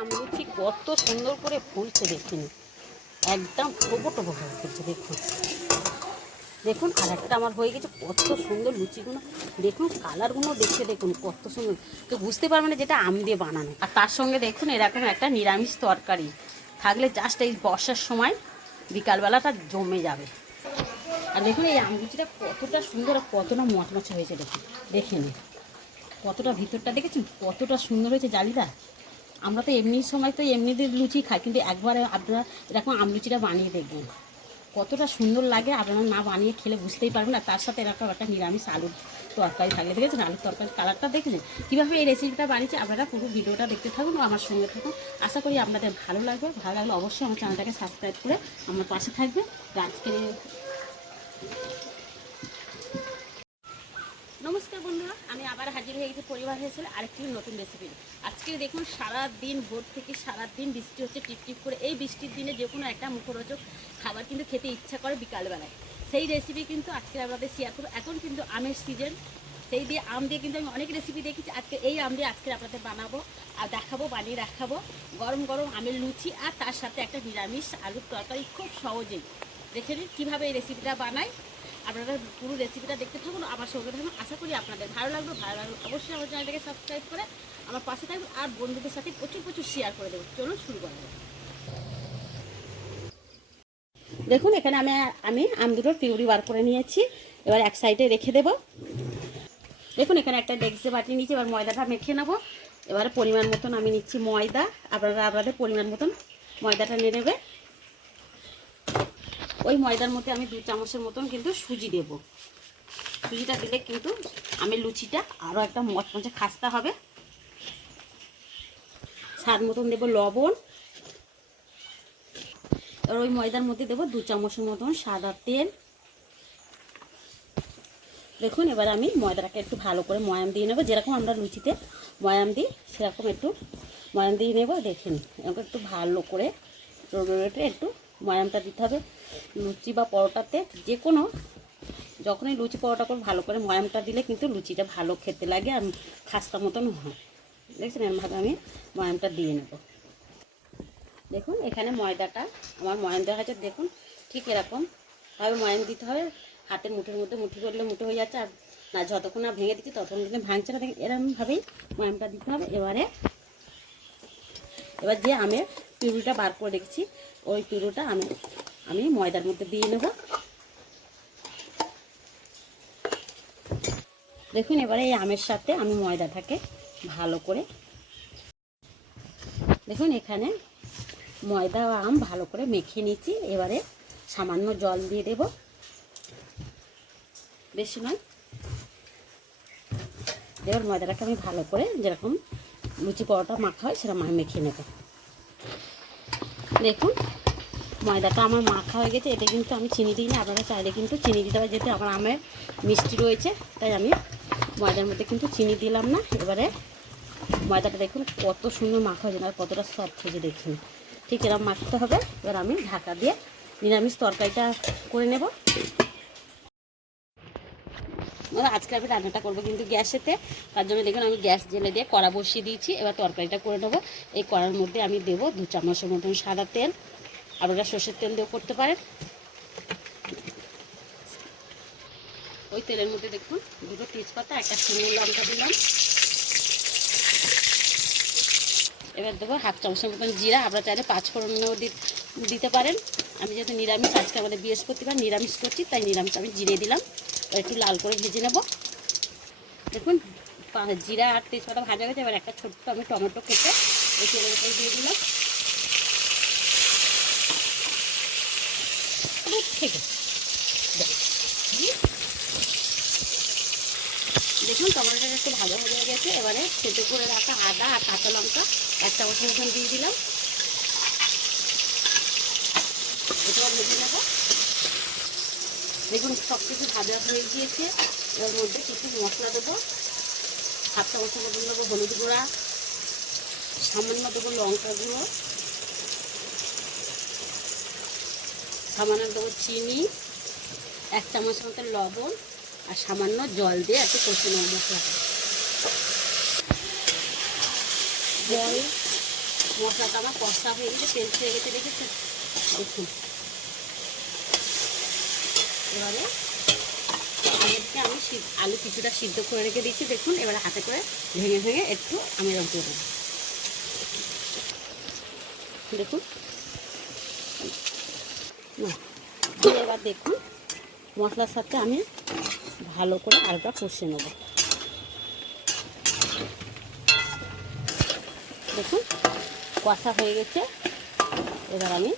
আমলুচি কত সুন্দর করে ফুলছে দেখিনি, একদম টোপো টোপো হয়ে ফুলছে। দেখুন দেখুন, আর একটা আমার হয়ে গেছে। কত সুন্দর লুচিগুলো দেখুন, কালারগুলো দেখতে দেখুন কত সুন্দর, তো বুঝতে পারবেন না যেটা আম দিয়ে বানানো। আর তার সঙ্গে দেখুন এরকম একটা নিরামিষ তরকারি থাকলে জাস্ট এই বর্ষার সময় বিকালবেলাটা জমে যাবে। আর দেখুন এই আমলুচিটা কতটা সুন্দর আর কতটা মচমচে হয়েছে, দেখুন দেখে নিন কতটা ভিতরটা দেখেছেন কতটা সুন্দর হয়েছে জালিদার। আমরা তো এমনি সময় তো এমনিতে লুচি খাই, কিন্তু একবারে আপনারা এরকম আমলুচিটা বানিয়ে দেখবেন কতটা সুন্দর লাগে। আপনারা না বানিয়ে খেলে বুঝতেই পারবেন না। তার সাথে এরকম একটা নিরামিষ আলুর তরকারি থাকলে, দেখেছেন আলুর তরকারির কালারটা দেখেছেন কীভাবে এই রেসিপিটা বানিয়েছে। আপনারা পুরো ভিডিওটা দেখতে থাকুন ও আমার সঙ্গে থাকুন। আশা করি আপনাদের ভালো লাগবে। ভালো লাগলে অবশ্যই আমার চ্যানেলটাকে সাবস্ক্রাইব করে আমার পাশে থাকবে। আজকে নমস্কার বন্ধুরা, আমি আবার হাজির হয়ে গেছি পরিবার হয়েছিল আরেকটি নতুন রেসিপি। আজকে দেখুন সারাদিন ভোর থেকে সারাদিন বৃষ্টি হচ্ছে টিপটিপ করে। এই বৃষ্টির দিনে যে কোনো একটা মুখরোচক খাবার কিন্তু খেতে ইচ্ছা করে বিকালবেলায়। সেই রেসিপি কিন্তু আজকে আপনাদের শেয়ার করবো। এখন কিন্তু আমের সিজন, সেই দিয়ে আম দিয়ে কিন্তু আমি অনেক রেসিপি দেখেছি। আজকে এই আম দিয়ে আজকে আপনাদের বানাবো আর দেখাবো, বানিয়ে দেখাবো গরম গরম আমের লুচি, আর তার সাথে একটা নিরামিষ আলুর তরকারি। খুব সহজেই দেখে নিন কীভাবে এই রেসিপিটা বানাই। আপনারা পুরো রেসিপিটা দেখতে থাকুন, আমার সঙ্গে থাকুন। আশা করি আপনাদের ভালো লাগবে। ভালো লাগবে অবশ্যই আমার চ্যানেলটাকে সাবস্ক্রাইব করে আমার পাশে থাকবেন আর বন্ধুদের সাথে প্রচুর প্রচুর শেয়ার করে দেবেন। চলুন শুরু করা যাবে। দেখুন এখানে আমি আম দুটোর পিউরি বার করে নিয়েছি। এবার এক সাইডে রেখে দেব। দেখুন এখানে একটা ডেক্সি বাটি নিয়েছি। এবার ময়দাটা মেখে নেবো। এবারে পরিমাণ মতন আমি নিচ্ছি ময়দা। আপনারা আপনাদের পরিমাণ মতন ময়দাটা নিয়ে নেবে। ওই ময়দার মধ্যে আমি 2 চামচের মতন কিন্তু সুজি দেব। সুজিটা দিলে কিন্তু আমের লুচিটা আরও একটা মচমচে খাস্তা হবে। স্বাদ মতন দেবো লবণ। এবার ওই ময়দার মধ্যে দেবো 2 চামচের মতন সাদা তেল। দেখুন এবার আমি ময়দাটাকে একটু ভালো করে ময়াম দিয়ে নেবো। যেরকম আমরা লুচিতে ময়াম দিই সেরকম একটু ময়াম দিয়ে নেবো। দেখুন এরকম একটু ভালো করে রোটে একটু ময়ামটা দিতে হবে। লুচি বা পরোটাতে যে কোনো যখনই লুচি পরোটা করে ভালো করে ময়ামটা দিলে কিন্তু লুচিটা ভালো খেতে লাগে আর খাস্তা মতন হয়। দেখছেন এরমভাবে আমি ময়ামটা দিয়ে নেব। দেখুন এখানে ময়দাটা আমার ময়াম দেওয়া হয়েছে। দেখুন ঠিক এরকমভাবে ময়াম দিতে হবে। হাতের মুঠোর মধ্যে মুঠি করলে মুঠো হয়ে যাচ্ছে, আর না যতক্ষণ না ভেঙে দিচ্ছি ততক্ষণ কিন্তু ভাঙছে না। দেখুন এরকমভাবেই ময়ামটা দিতে হবে। এবার যে আমের পিউরিটা বার করে রেখেছি ওই পিউরিটা আমি ময়দার মধ্যে দিয়ে নেব। দেখুন এবারে এই আমের সাথে আমি ময়দাটাকে ভালো করে, দেখুন এখানে ময়দা আম ভালো করে মেখে নিচ্ছি। এবারে সামান্য জল দিয়ে দেব, বেশি নয়। এবার ময়দাটাকে আমি ভালো করে যেরকম লুচি পরোটা মাখা হয় সেরকম আমি মেখে নেব। দেখুন ময়দাটা আমার মাখা হয়ে গেছে। এতে কিন্তু আমি চিনি দিই না, আপনারা চাইলে কিন্তু চিনি দিতে পারেন। যেহেতু আমার আমের মিষ্টি রয়েছে তাই আমি ময়দার মধ্যে কিন্তু চিনি দিলাম না। এবারে ময়দাটা দেখুন কত সুন্দর মাখা হয়েছে আর কতটা সফট হয়েছে দেখুন। ঠিক এরকম মাখতে হবে। এবার আমি ঢাকা দিয়ে নিরামিষ তরকারিটা করে নেব। আজকে আমি রান্নাটা করবো কিন্তু গ্যাসেতে, তার জন্য দেখুন আমি গ্যাস জেলে দিয়ে কড়া বসিয়ে দিয়েছি। এবার তরকারিটা করে নেবো। এই কড়ার মধ্যে আমি দেবো 2 চামচের মতন সাদা তেল। আপনারা সর্ষের তেল দিয়েও করতে পারেন। ওই তেলের মধ্যে দেখুন 2টো তেজপাতা, একটা শুকনো লঙ্কা দিলাম। এবার দেবো 1/2 চামচের মতন জিরা। আপনারা চাইলে 5 ফোড়নও দিতে পারেন। আমি যেহেতু নিরামিষ, আজকে আমাদের বৃহস্পতিবার নিরামিষ করছি তাই নিরামিষ আমি জিরে দিলাম। একটু লাল করে ভেজে নেব। দেখুন জিরা আর তেজপাতা ভাজা গেছে। এবার একটা ছোট্ট আমি টমেটো কেটে এই তেলের উপরে দিয়ে দিলাম। ঠিক আছে, দেখুন টমেটোটা একটু ভালো হয়ে গেছে। এবারে সেদ্ধ করে রাখা আদা আর কাঁচা লঙ্কা 1 চামচের মতন দিয়ে দিলাম। এটাও ভেজে নেব। দেখুন সব কিছু ভাজা হয়ে গিয়েছে। এর মধ্যে কিছু মশলা দেবো। 1/2 চামচের মতন দেবো হলুদ গুঁড়া, সামান্য দেবো লঙ্কা গুঁড়ো, সামান্য দেবো চিনি, 1 চামচের মতো লবণ আর সামান্য জল দিয়ে একটু কষে নেব মশলাটা। মশলাটা আমার কষা হয়ে গেছে, তেল ছেড়ে গেছে, দেখেছেন? দেখুন এবারে আগেরকে আমি আলু কিছুটা সিদ্ধ করে রেখে দিচ্ছি। দেখুন এবারে হাতে করে ভেঙে ভেঙে একটু আমি এরকম দিয়ে দেবো। দেখুন না, এবার দেখুন মশলার সাথে আমি ভালো করে আলুটা কষে নেব। দেখুন কষা হয়ে গেছে, এবার আমি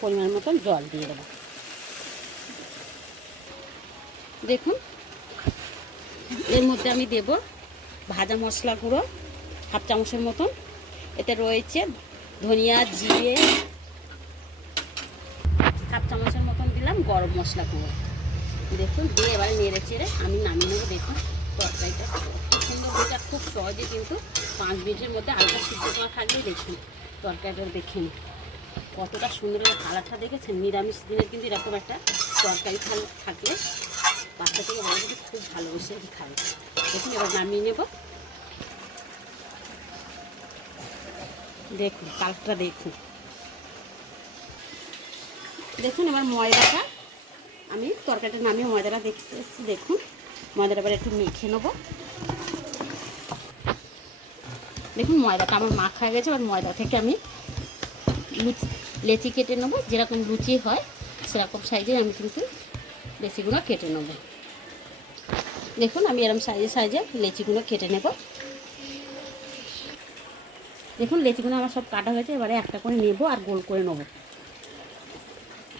পরিমাণ মতন জল দিয়ে দেবো। দেখুন এর মধ্যে আমি দেব ভাজা মশলা গুঁড়ো হাফ চামচের মতন, এতে রয়েছে ধনিয়া জিরে, হাফ চামচের মতন দিলাম গরম মশলা গুঁড়ো। দেখুন দিয়ে এবারে নেড়ে চেড়ে আমি নামিয়ে নেবো। দেখুন তরকারিটা খুব সুন্দর হয়েছে, খুব সহজে কিন্তু 5 মিনিটের মধ্যে আলুটা সিদ্ধ করা থাকলে দেখুন তরকারিটা দেখেন কতটা সুন্দর কালারটা দেখেছেন। নিরামিষ দিনের কিন্তু এরকম একটা তরকারি থাকলে বাচ্চা থেকে বড় কিন্তু খুব ভালোবেসে খাবে। দেখুন এবার নামিয়ে নেব। দেখুন কালারটা দেখুন। দেখুন এবার ময়দাটা আমি তরকারিটা নামিয়ে ময়দাটা দেখতে এসেছি। দেখুন ময়দাটা এবার একটু মেখে নেবো। দেখুন ময়দাটা আমার মাখা হয়ে গেছে। এবার ময়দা থেকে আমি লেচি কেটে নেবো, যেরকম লুচি হয় সেরকম সাইজে আমি কিন্তু লেচিগুলো কেটে নেব। দেখুন আমি এরকম সাইজে লেচিগুলো কেটে নেব। দেখুন লেচিগুলো আমার সব কাটা হয়েছে, এবারে একটা করে নেব আর গোল করে নেব।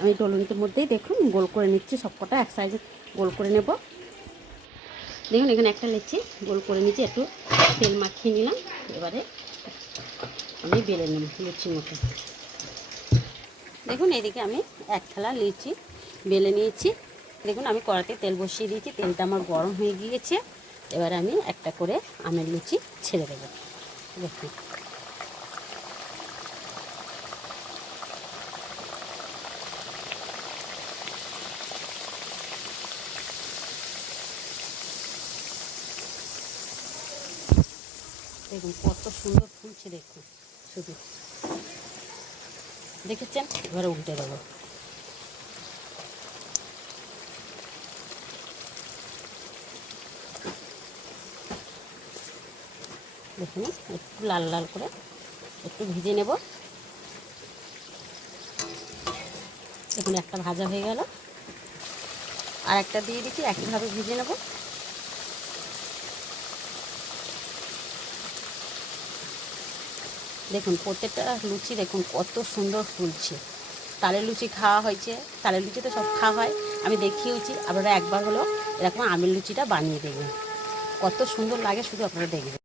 আমি ডলুনির মধ্যেই দেখুন গোল করে নিচ্ছি, সব কটা এক সাইজে গোল করে নেব। দেখুন এখানে একটা লেচি গোল করে নিচ্ছি, একটু তেল মাখিয়ে নিলাম। এবারে আমি বেলে নেব লুচির মতো। দেখুন এদিকে আমি এক থালা লিচি বেলে নিয়েছি। দেখুন আমি কড়াতে তেল বসিয়ে দিয়েছি, তেলটা আমার গরম হয়ে গিয়েছে। এবারে আমি একটা করে আমের লুচি ছেড়ে দেবো। দেখুন দেখুন কত সুন্দর ফুলছে, দেখুন শুধু দেখেছেন। এবারে উল্টে দেবো। দেখুন একটু লাল লাল করে একটু ভেজে নেব। দেখুন একটা ভাজা হয়ে গেল, আর একটা দিয়ে দিচ্ছি, একইভাবে ভেজে নেব। দেখুন প্রত্যেকটা লুচি দেখুন কত সুন্দর ফুলছে। তালের লুচি খাওয়া হয়েছে, তালের লুচি তো সব খাওয়া হয়, আমি দেখিয়েছি। আপনারা একবার হলেও এরকম আমের লুচিটা বানিয়ে দেখবেন, কত সুন্দর লাগে শুধু আপনারা দেখবেন।